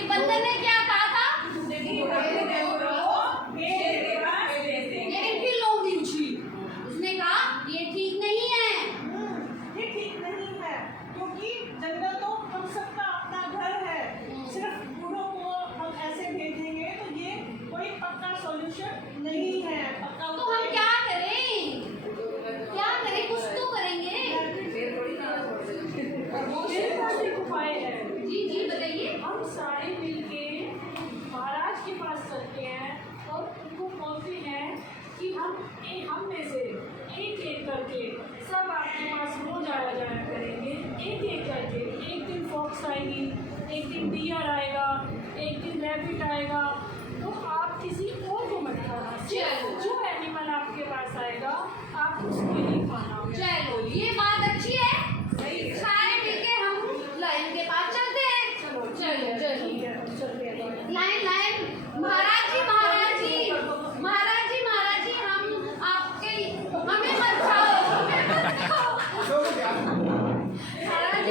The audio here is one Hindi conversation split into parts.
कि बंदर ने क्या कहा था? ये इनकी लोग ऊंची। उसने कहा ये ठीक नहीं है, ये ठीक नहीं है, क्योंकि जंगल तो हम सबका अपना घर है। सिर्फ बूढ़ों को हम ऐसे भेजेंगे तो ये कोई पक्का सॉल्यूशन नहीं है। पक्का तो हम क्या करें? क्या करें? कुछ तो करेंगे। मेरे पास एक उपाय है। जी जी बताइए। हम सारे मिलके महाराज के पास चलते हैं और उनको बोलते हैं कि हम में से एक एक करके सब आपके पास रोज आया जाया करेंगे, एक एक करके। एक दिन फॉक्स आएगी, एक दिन डियर आएगा, एक दिन रैबिट आएगा। तो आप किसी और को मत खाना, जो एनिमल आपके पास आएगा आप उसके लिए खाना। चलो ये बात अच्छी है। सारे मिलके हम लाइन के पास चलते हैं। चलो चलो चलो लाइन लाइन। महाराज जी महाराज जी महाराज जी महाराज जी हम आपके हमें मत खाओ, हमें मत खाओ।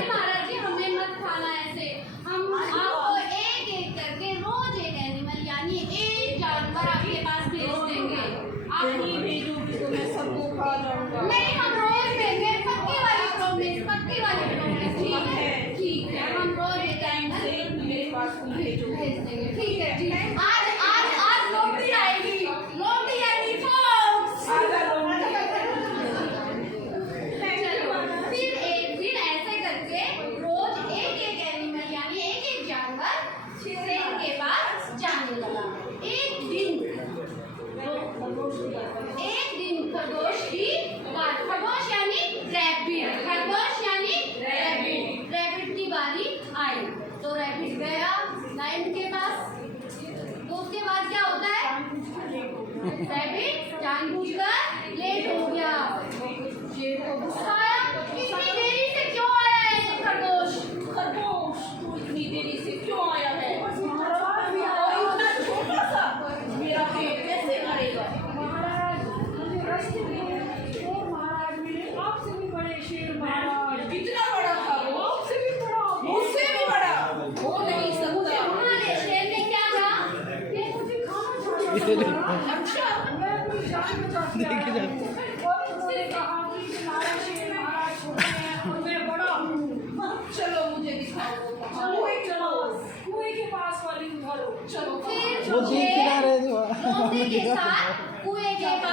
महाराज जी हमें मत खाना ऐसे। हम आपको एक एक करके रोज एक एनिमल यानी एक जानवर आपके पास भेज देंगे। आप नहीं भेजोगे तो मैं सबको खा जाऊंगा। नहीं हम रोज देंगे, पक्की वाली प्रॉमिस, पक्की वाली प्रॉमिस। ठीक है ठीक है, हम रोज एक एनिमल मेरे पास भेज देंगे। ठीक है ठीक है। आज आज आज लोटी आएगी, लोटी आएगी फॉक्स। फिर एक दिन ऐसे करके रोज एक एक एनिमल यानी एक एक जानवर शेर के पास जाने लगा। एक दिन खरगोश की बात, खरगोश यानी रैबिट, खरगोश यानी रैबिट, रैबिट की बारी आई। तो रैबिट गया लाइन के पास। तो उसके बाद क्या होता है? रैबिट जानबूझकर लेट हो गया। शेर को गुस्सा आया, इतनी देरी से क्यों आया है ये खरगोश? खरगोश तू इतनी देरी से क्यों आया है? इतना छोटा सा मेरा पेट कैसे भरेगा? महाराज मुझे रास्ते में और महाराज मिले आपसे भी बड़े शेर। महाराज कितना बड़ा था वो? आपसे भी बड़ा, मुझसे भी बड़ा हो नहीं सकता। हमारे शेर ने क्या कहा? ये मुझे खाना चाहता था। अच्छा मैं अपनी जान बचाती और उन्होंने कहा कि हमारा शेर महाराज छोटे हैं और मैं बड़ा हूँ। चलो मुझे दिखाओ। चलो कुएं के पास वाली उधर। चलो फिर रोटी के साथ